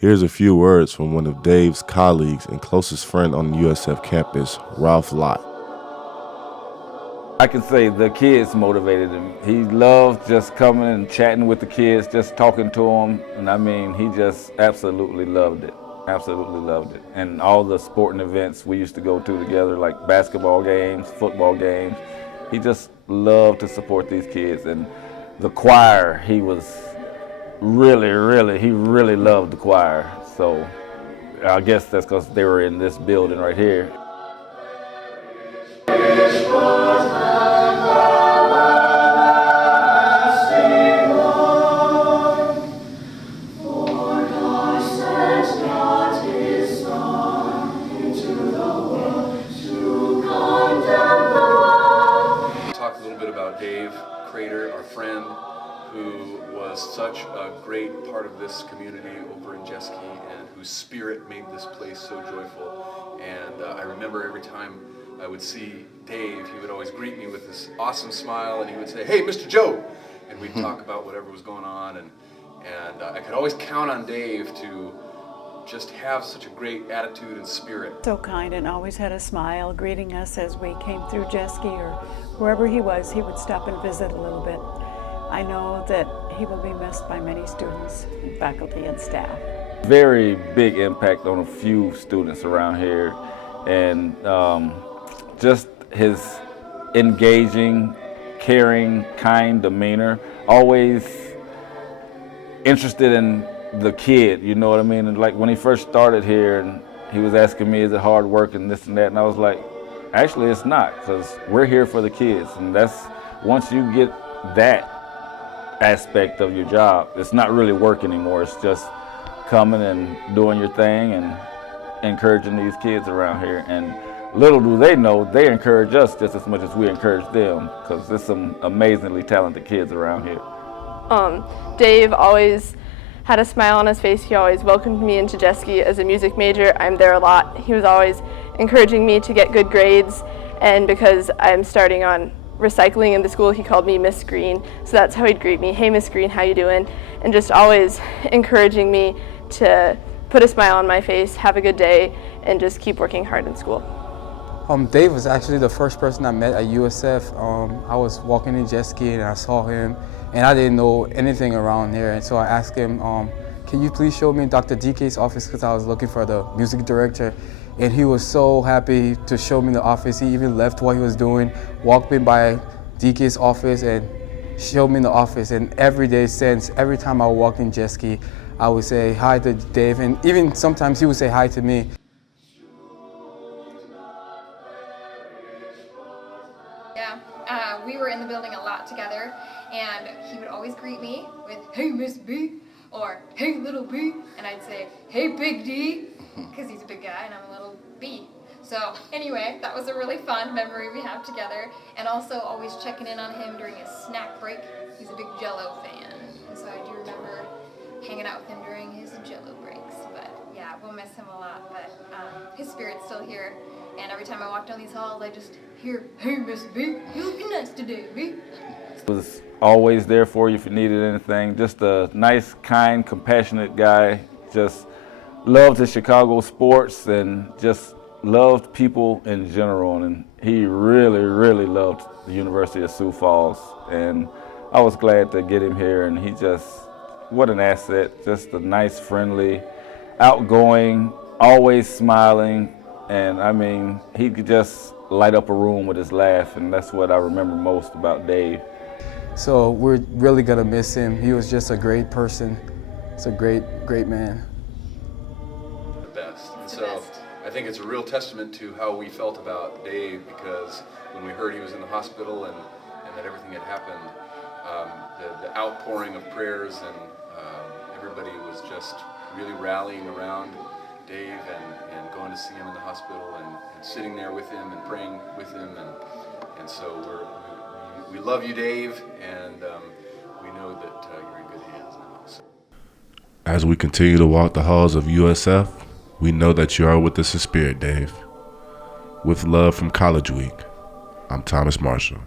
Here's a few words from one of Dave's colleagues and closest friend on the USF campus, Ralph Lott. I can say the kids motivated him. He loved just coming and chatting with the kids, just talking to them. And I mean, he just absolutely loved it. Absolutely loved it. And all the sporting events we used to go to together, like basketball games, football games, he just loved to support these kids. And the choir, he was really loved the choir. So I guess that's because they were in this building right here. Dave Crater, our friend, who was such a great part of this community over in Jeske and whose spirit made this place so joyful. And I remember every time I would see Dave, he would always greet me with this awesome smile and he would say, "Hey, Mr. Joe!" And we'd talk about whatever was going on. And I could always count on Dave to just have such a great attitude and spirit. So kind and always had a smile, greeting us as we came through Jeske or wherever he was. He would stop and visit a little bit. I know that he will be missed by many students, faculty, and staff. Very big impact on a few students around here, and just his engaging, caring, kind demeanor, always interested in the kid, you know what I mean? And like when he first started here and he was asking me, is it hard work and this and that, and I was like, actually it's not, because we're here for the kids. And that's, once you get that aspect of your job, it's not really work anymore. It's just coming and doing your thing and encouraging these kids around here. And little do they know, they encourage us just as much as we encourage them, because there's some amazingly talented kids around here. Dave always had a smile on his face. He always welcomed me into Jeske as a music major. I'm there a lot. He was always encouraging me to get good grades, and because I'm starting on recycling in the school, he called me Miss Green. So that's how he'd greet me. "Hey, Miss Green, how you doing?" And just always encouraging me to put a smile on my face, have a good day, and just keep working hard in school. Dave was actually the first person I met at USF. I was walking in Jeske and I saw him, and I didn't know anything around here. And so I asked him, "Can you please show me Dr. DK's office?" because I was looking for the music director. And he was so happy to show me the office. He even left what he was doing, walked me by DK's office and showed me the office. And every day since, every time I walked in Jeske, I would say hi to Dave, and even sometimes he would say hi to me. Yeah, we were in the building a lot together, and he would always greet me with, "Hey, Miss B," or "Hey, little B," and I'd say, "Hey, Big D," because he's a big guy and I'm a little B. So anyway, that was a really fun memory we have together, and also always checking in on him during his snack break. He's a big Jell-O fan, and so I do remember hanging out with him during his Jell-O breaks. But yeah, we'll miss him a lot, but his spirit's still here. And every time I walk down these halls, I just hear, "Hey, Miss B, you looking nice today, B." He was always there for you if you needed anything. Just a nice, kind, compassionate guy. Just loved his Chicago sports and just loved people in general. And he really loved the University of Sioux Falls. And I was glad to get him here. And he just, what an asset. Just a nice, friendly, outgoing, always smiling. And I mean, he could just light up a room with his laugh, and that's what I remember most about Dave. So we're really gonna miss him. He was just a great person. He's a great man. The best. And so I think it's a real testament to how we felt about Dave, because when we heard he was in the hospital and that everything had happened, the outpouring of prayers and everybody was just really rallying around Dave and going to see him in the hospital and sitting there with him and praying with him, and so we love you, Dave, and we know that you're in good hands now. So. As we continue to walk the halls of USF, we know that you are with us in spirit, Dave. With love from College Week, I'm Thomas Marshall.